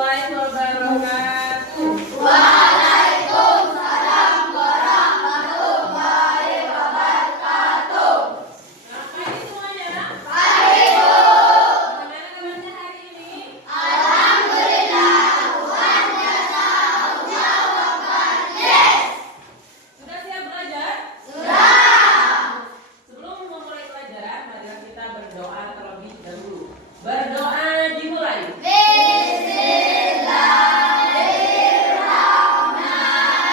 warahmatullahi wabarakatuh. Waalaikumsalam warahmatullahi wabarakatuh. Pagi semuanya. Pagi, Bu. Bagaimana kabarnya hari ini? Alhamdulillah, Tuhan jasa Allah Akbar. Yes. Sudah siap belajar? Sudah. Sebelum memulai pelajaran, marilah kita berdoa terlebih dahulu. Berdoa dimulai.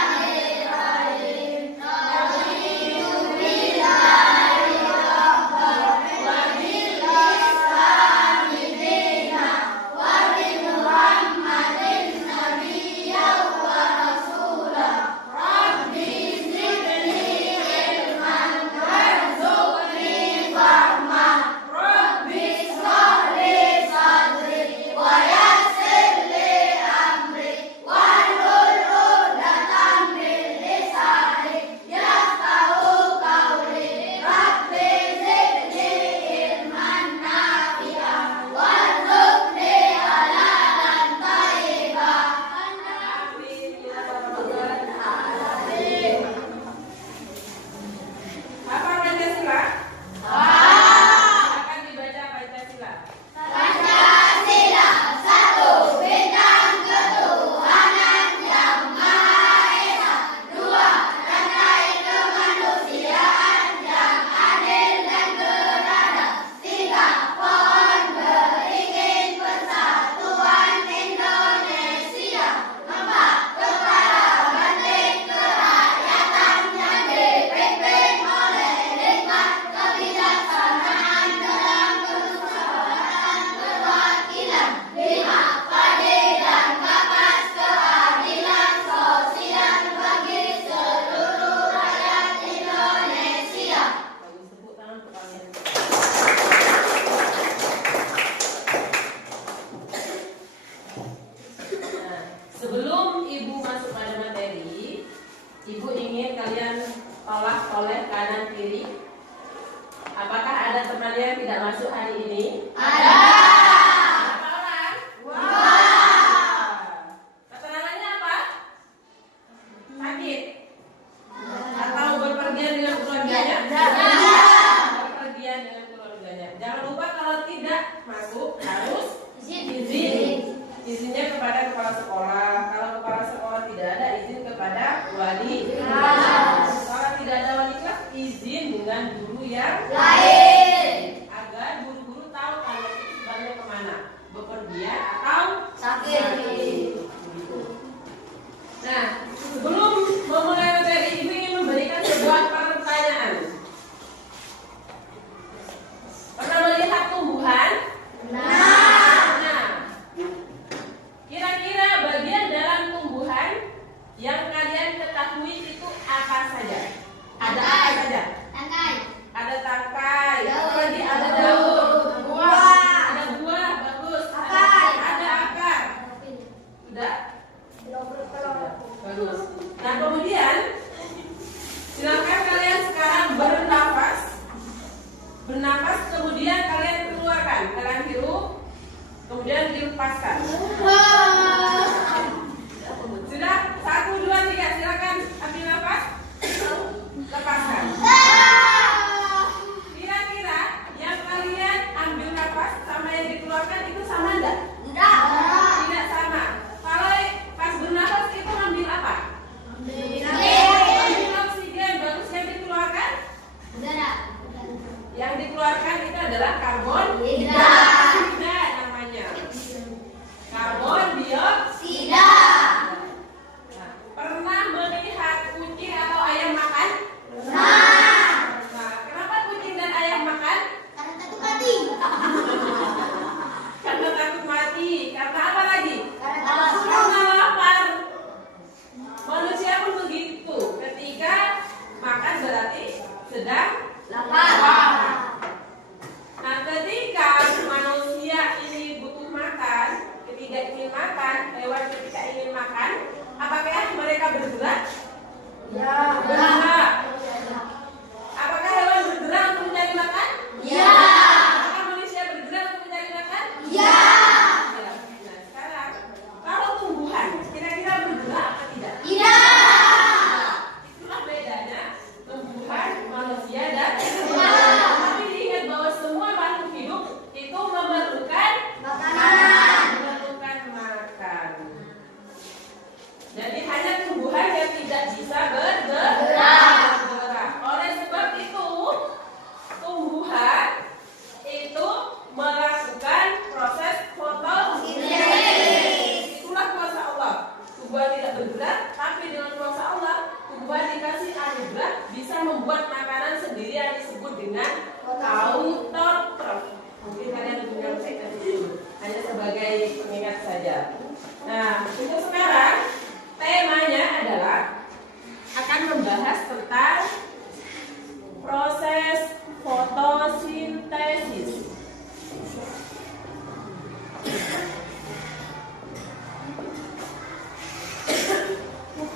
Bismillahirrahmanirrahim. Raditu billahi rabban wa bil islami dinan wa bi Muhammadin nabiyyan wa rasulan. Rabbi zidni ilman warzuqni fahman. Rabbi ishrah li sadri wa yassir li amri wahlul 'uqdatam min lisani yafqahu qawli. Rabbi zidni ilman nafi'an warzuqni halalan thayyiban. Amin ya rabbal alamin. Amin. Apa Pancasila? Akan dibaca Pancasila. Pancasila, satu bintang ketuhanan yang Maha Esa. Dua, rantai kemanusiaan yang adil dan beradab. Tiga, pohon beringin persatuan Indonesia. Empat, kepala benteng kerakyatan yang dipimpin oleh hikmat kebijaksanaan dalam kemusyawaratan perwakilan. Lima, keadilan kapas keadilan sosial bagi seluruh rakyat Indonesia. Bagus, tepuk tangan untuk kalian. Nah, sebelum Ibu masuk pada materi, Ibu ingin kalian tolak-toleh kanan kiri. Apakah ada teman yang tidak masuk hari ini? Ada. Berapa orang? Wah. Keterangannya apa? Sakit? Atau berpergian dengan keluarganya? Berpergian dengan keluarganya. Jangan lupa kalau tidak masuk harus izin. Izinnya kepada kepala sekolah. Kalau kepala sekolah tidak ada, izin kepada wali kelas. Kalau tidak ada wali kelas, izin dengan guru yang Lain. agar guru-guru tahu kalian itu sebenarnya kemana, bepergian atau Sakit. Nah, sebelum memulai materi, Ibu ingin memberikan sebuah pertanyaan. Pernah melihat tumbuhan? Nah, kira-kira bagian dalam tumbuhan yang kalian ketahui itu apa saja? Ada apa saja? Tangkai. Ada tangkai, Daun. apalagi ada daun, Buah. ada buah, bagus. Akar. Ada akar. Sudah? Bagus. Nah, kemudian silakan kalian sekarang bernafas. Bernafas, kemudian kalian keluarkan. Kalian hirup, kemudian dilepaskan. Sudah? 1, 2, 3. Silakan ambil nafas. Lepaskan. Kira-kira yang kalian ambil nafas sama yang dikeluarkan itu sama enggak? Tidak sama. Kalau pas bernafas itu ambil apa? Ambil oksigen. Bagus. Yang dikeluarkan? Yang dikeluarkan itu adalah karbon Hidrat. dioksida namanya. belajar. Nah, untuk sekarang temanya adalah akan membahas tentang proses fotosintesis.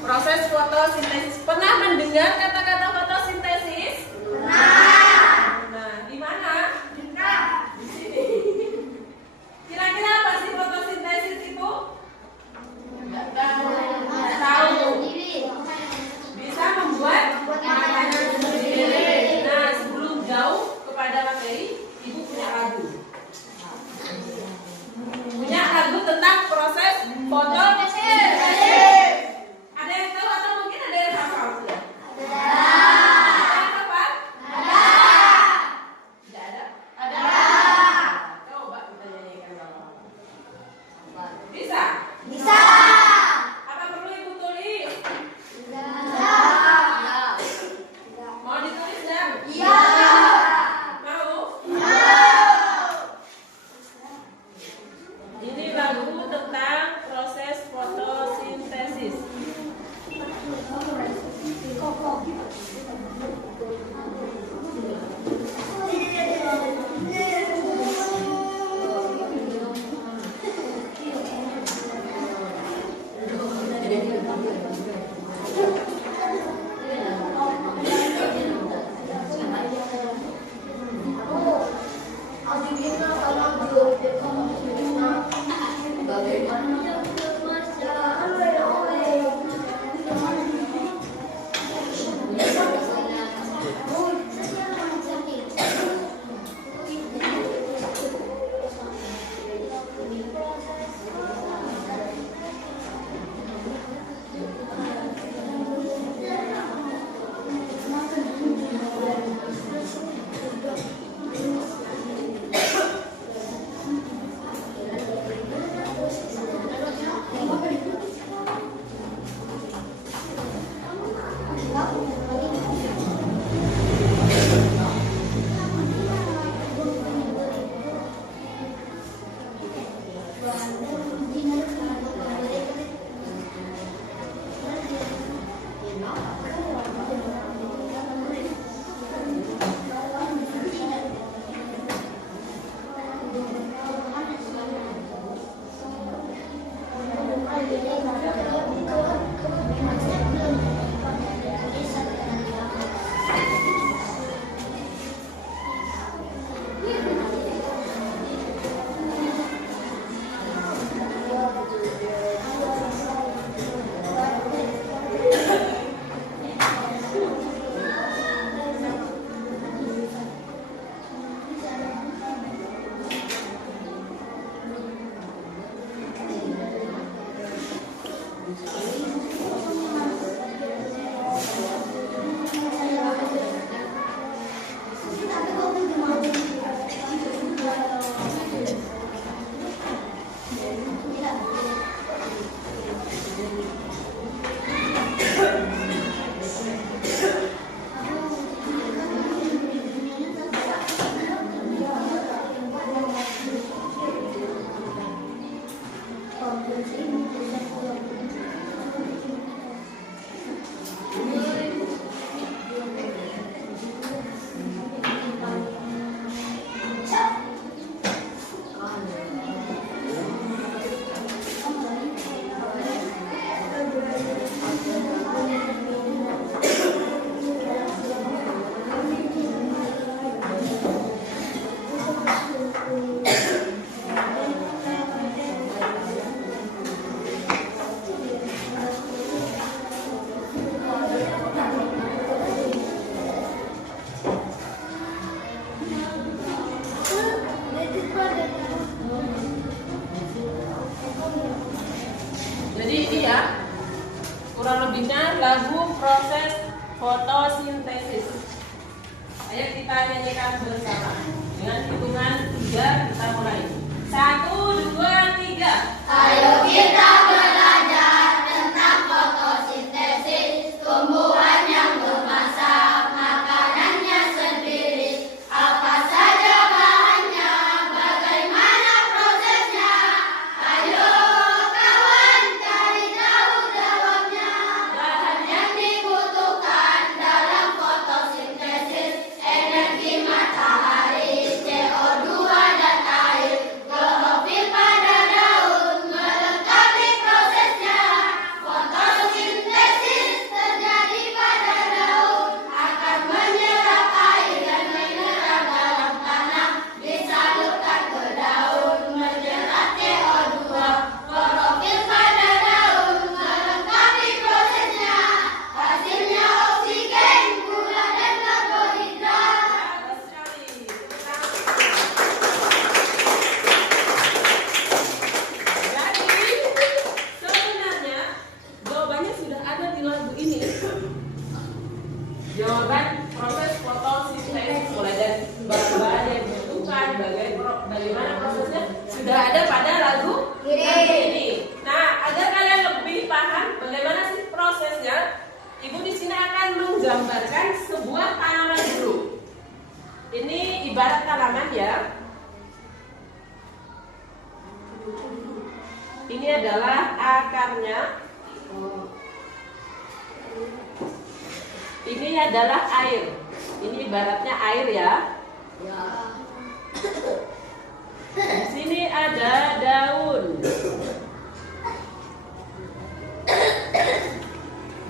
Proses fotosintesis. Pernah mendengar kata-kata fotosintesis? Nah, di mana? Di sini. Kira-kira apa sih fotosintesis itu? Tahu. Bisa membuat makanan sendiri. Nah, sebelum jauh kepada materi, Ibu punya lagu. Punya lagu tentang proses fotosintesis. Ada yang tahu atau mungkin ada yang hafal sudah? Ada yang hafal? Tidak ada? Coba kita nyanyikan kalau hafal. Bisa? Apa perlu Ibu tulis? Mau ditulis dan? Mau? Ini lagu tentang proses fotosintesis. Jadi ini ya kurang lebihnya lagu proses fotosintesis. Ayo kita nyanyikan bersama dengan hitungan 3 kita mulai. 1, 2, 3. Ayo kita belajar tentang fotosintesis, tumbuhan yang bermasa, makanannya sendiri. Apa saja bahannya, bagaimana prosesnya? Ayo Ini adalah akarnya. Ini adalah air. Ini ibaratnya air ya. Di sini ada daun.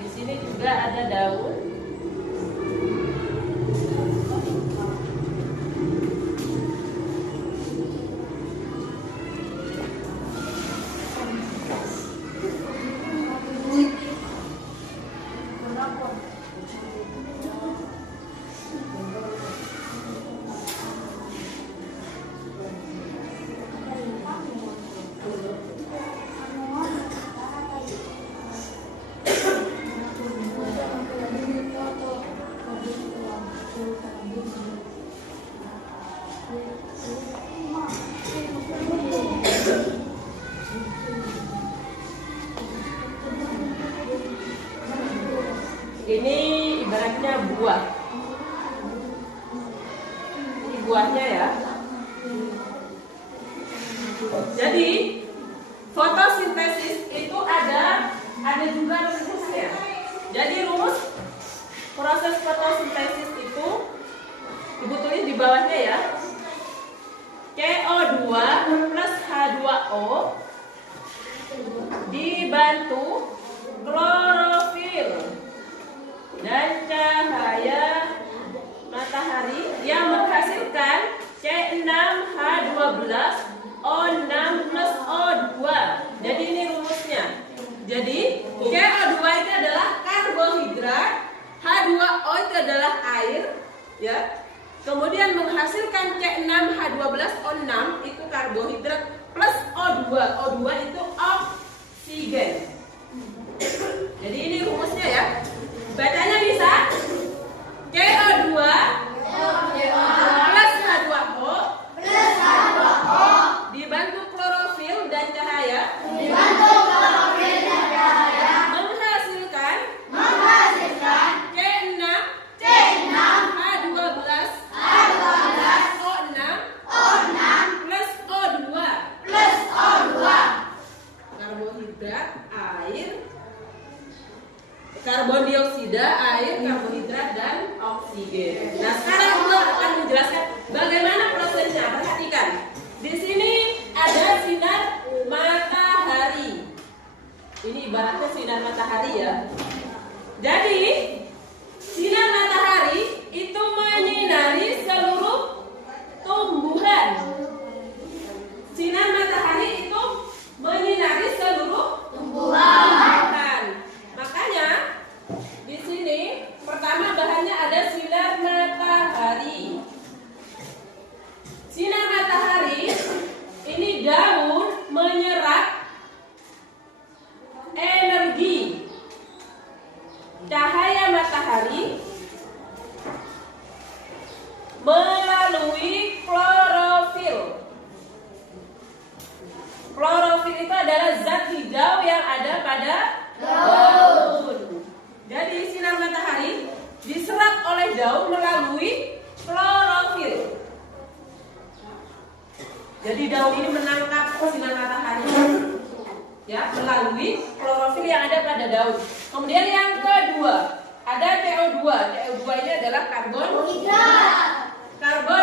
Di sini juga ada daun. Ini ibaratnya buah. Ini buahnya ya. Jadi fotosintesis itu ada juga rumusnya. Jadi rumus proses fotosintesis itu ibu tulis di bawahnya ya. CO2 plus H2O dibantu klorofil dan cahaya matahari yang menghasilkan C6H12O6 plus O2. Jadi ini rumusnya. Jadi CO2 itu adalah karbohidrat, H2O itu adalah air, ya. Kemudian menghasilkan C6H12O6 itu karbohidrat plus O2. O2 itu oksigen. Jadi ini rumusnya ya. Bacanya bisa CO2 plus H2O dibantu klorofil dan cahaya menghasilkan C6H12O6 plus O2. Karbohidrat, air, karbon dioksida, air, karbohidrat, dan oksigen. Nah, sekarang kita akan menjelaskan bagaimana prosesnya. Perhatikan, di sini ada sinar matahari. Ini ibaratnya sinar matahari ya. Jadi, sinar matahari itu menyinari seluruh tumbuhan. Sinar matahari itu menyinari seluruh tumbuhan. Makanya di sini pertama bahannya ada sinar matahari. Sinar matahari ini daun menyerap energi cahaya matahari melalui klorofil. Klorofil itu adalah zat hijau yang ada pada daun. Jadi sinar matahari diserap oleh daun melalui klorofil. Jadi daun ini menangkap sinar matahari ya melalui klorofil yang ada pada daun. Kemudian yang kedua ada CO2. CO2 ini adalah karbon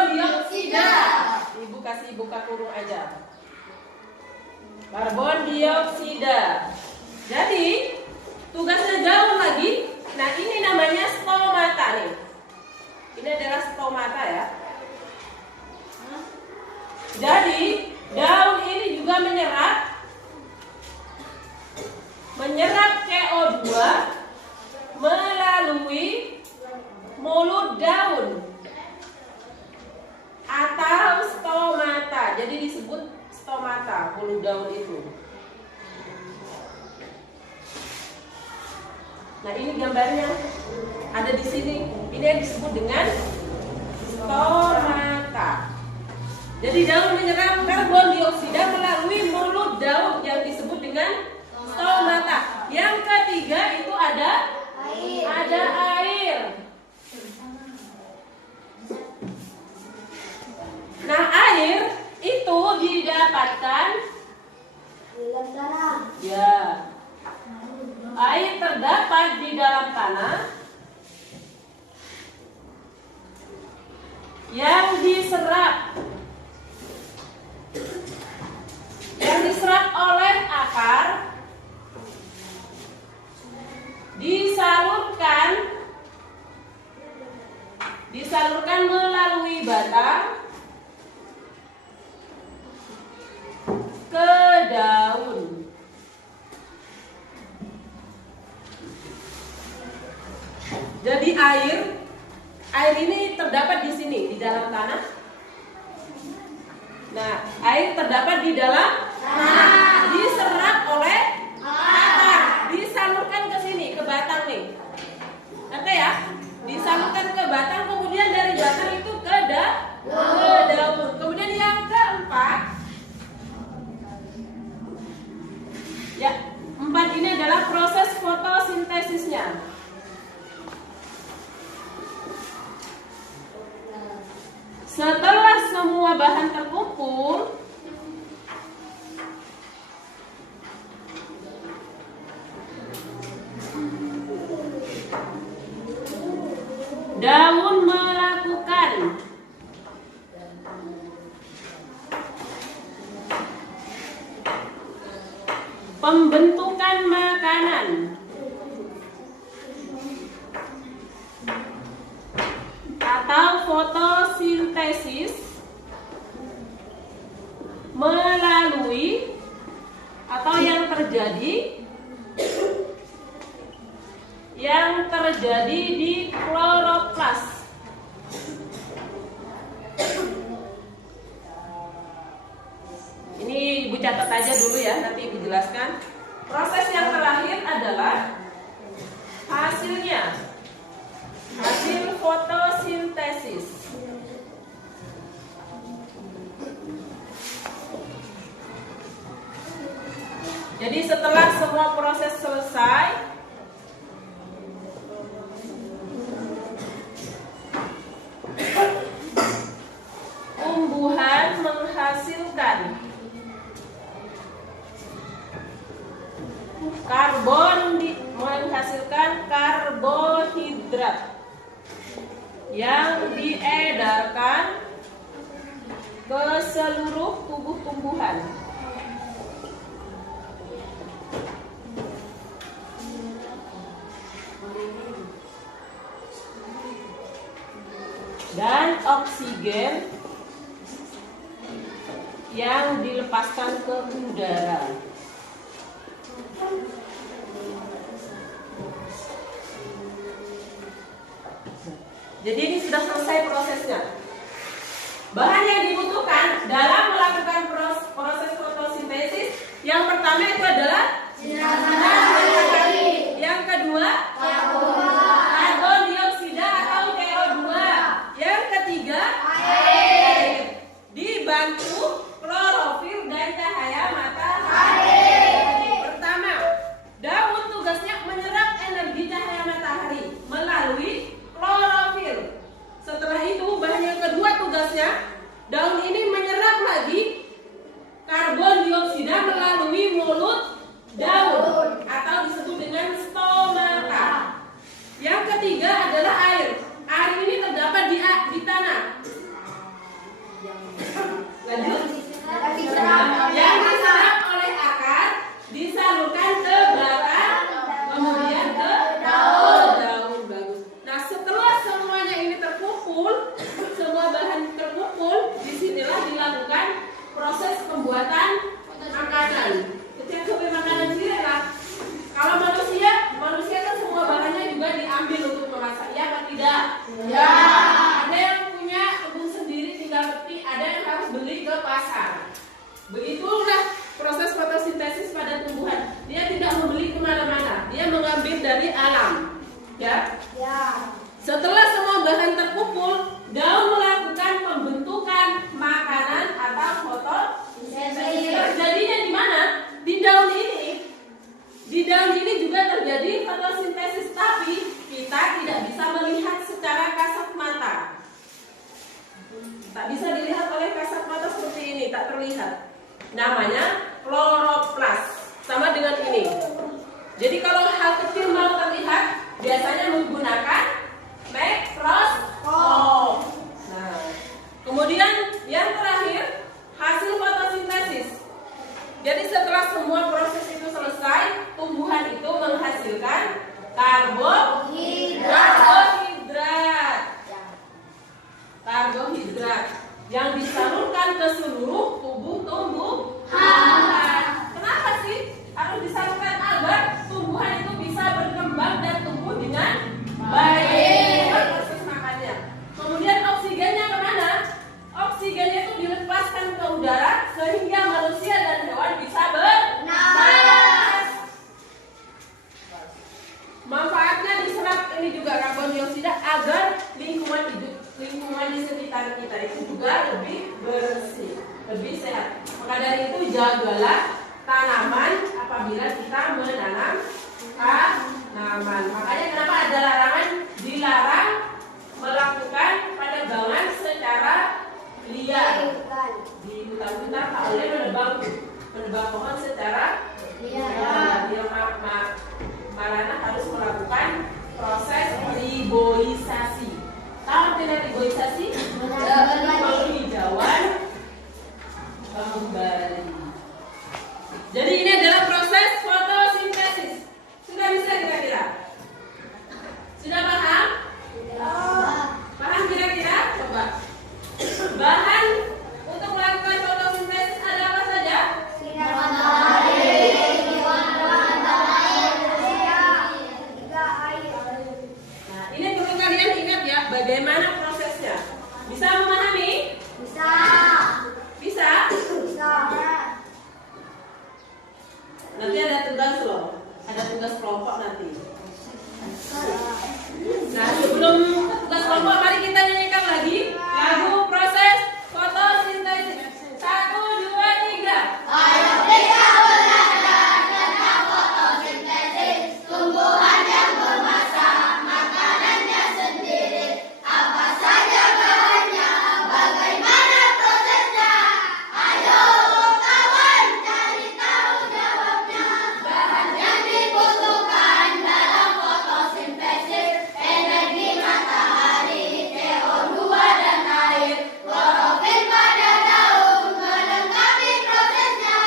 dioksida. Ibu kasih buka kurung aja. Karbon dioksida. Jadi tugasnya jauh lagi. Nah, ini namanya stomata nih. Ini adalah stomata ya. Jadi daun ini juga menyerap CO2 melalui mulut daun atau stomata. Jadi disebut stomata, mulut daun itu. Nah, ini gambarnya ada di sini. Ini yang disebut dengan stomata. Jadi daun menyerap karbon dioksida melalui mulut daun yang disebut dengan stomata. Yang ketiga itu ada air. Nah, air itu didapatkan dalam tanah yang diserap oleh akar, disalurkan melalui batang ke daun. Jadi air ini terdapat di sini, di dalam tanah. Nah, air terdapat di dalam tanah, diserap oleh akar, disalurkan ke sini, ke batang nih. Oke ya? Disalurkan ke batang, kemudian dari batang itu ke daun. Kemudian yang keempat, ya, 4 ini adalah proses fotosintesisnya. Setelah semua bahan terkumpul, daun melakukan pembentukan makanan atau fotosintesis melalui atau yang terjadi di kloroplas. Ini Ibu catat aja dulu ya, nanti Ibu jelaskan. Proses yang terakhir adalah hasil fotosintesis. Jadi setelah semua proses selesai, tumbuhan menghasilkan karbohidrat yang diedarkan ke seluruh tubuh tumbuhan. Dan oksigen yang dilepaskan ke udara. Jadi ini sudah selesai prosesnya. Bahan yang dibutuhkan dalam melakukan proses fotosintesis, yang pertama itu adalah sinar matahari. Yang kedua, karbon dioksida atau CO2. Yang ketiga, air. Dibantu klorofil dan cahaya matahari. Pertama, daun tugasnya menyerap energi cahaya matahari melalui klorofil. Setelah itu, bahan yang kedua tugasnya, daun ini menyerap lagi karbon dioksida melalui mulut daun atau disebut dengan stomata. Yang ketiga adalah air. Air ini terdapat di tanah. Lanjut. Yang diserap oleh akar disalurkan ke batang, kemudian ke daun. Bagus. Nah, setelah semuanya ini terkumpul, semua bahan terkumpul, disinilah dilakukan proses pembuatan makanan. Ketika sampai makanan sendiri lah. Kalau manusia kan semua bahannya juga diambil untuk memasak, ya atau tidak? Ya. Ada yang punya kebun sendiri tinggal petik, ada yang harus beli ke pasar. Begitulah proses fotosintesis pada tumbuhan. Dia tidak membeli kemana-mana, dia mengambil dari alam. Ya. Setelah semua bahan terkumpul, daun melakukan pembentukan makanan atau fotosintesis. Terjadinya di mana? Di daun ini. Di daun ini juga terjadi fotosintesis, tapi kita tidak bisa melihat secara kasat mata. Tak bisa dilihat oleh kasat mata seperti ini, tak terlihat. Namanya kloroplas. Sama dengan ini. Jadi kalau hal kecil mau terlihat, adalah tanaman apabila kita menanam tanaman. Makanya kenapa ada larangan, dilarang melakukan penebangan secara liar di hutan-hutan. Tak boleh menebang pohon secara liar. Dia Marana harus melakukan proses riboisasi. Tahu artinya riboisasi? Penghijauan kembali. Jadi ini adalah proses fotosintesis. Sudah bisa kira-kira? Sudah paham? Paham kira-kira? Coba. Bahan untuk melakukan fotosintesis ada apa saja? Nah, ini perlu kalian ingat ya, bagaimana prosesnya. Bisa memahami? Bisa? Nanti ada tugas loh, ada tugas kelompok nanti. Nah, sebelum tugas kelompok, mari kita nyanyikan lagi lagu proses fotosintesis. 1, 2, 3. Ayo kita belajar tentang fotosintesis, tumbuhan yang memasak makanannya sendiri. Apa saja bahannya, bagaimana prosesnya? Ayo kawan cari tahu jawabnya. Bahan yang dibutuhkan dalam fotosintesis: energi matahari, CO2 dan air, klorofil pada daun melengkapi prosesnya.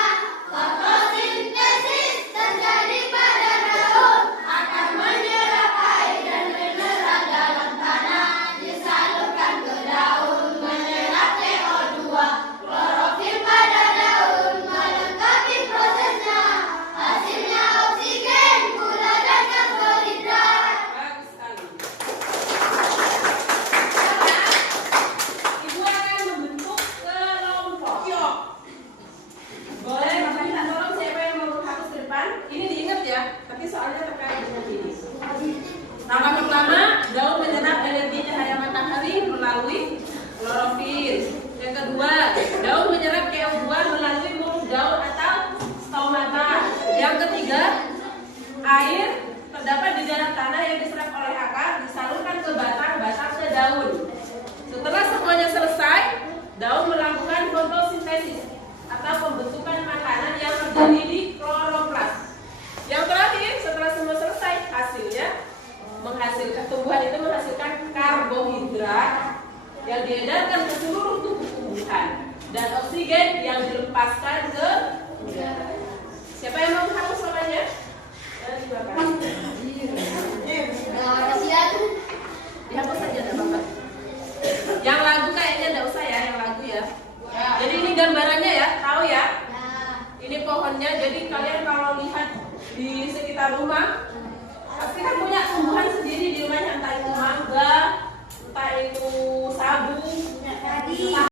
Fotosintesis terjadi pada daun, akan menyerap air dan mineral dalam tanah, disalurkan ke daun, menyerap CO2. Klorofil pada daun melengkapi prosesnya, hasilnya oksigen, gula dan karbohidrat. Bagus sekali. Sekarang Ibu akan membentuk kelompok. Yuk. Boleh Bapak minta tolong siapa yang mau menghapus ke depan? Ini diingat ya, tapi soalnya terkait dengan ini. Langkah pertama, daun menyerap energi cahaya matahari melalui klorofil. Yang kedua, daun menyerap CO2 melalui mulut daun atau stomata. Yang ketiga, air terdapat di dalam tanah yang diserap oleh akar, disalurkan ke batang ke daun. Setelah semuanya selesai, daun melakukan fotosintesis atau pembentukan makanan yang terjadi di kloroplas. Yang terakhir, setelah semua selesai, hasilnya menghasilkan, tumbuhan itu menghasilkan karbohidrat yang diedarkan ke seluruh tubuh tumbuhan dan oksigen yang dilepaskan ke udara. Siapa yang mau menghapus namanya? Silakan. Dihapus saja, tidak apa-apa. Yang lagu kayaknya tidak usah ya, yang lagu ya. Jadi ini gambarannya ya, tahu ya? Ini pohonnya. Jadi kalian kalau lihat di sekitar rumah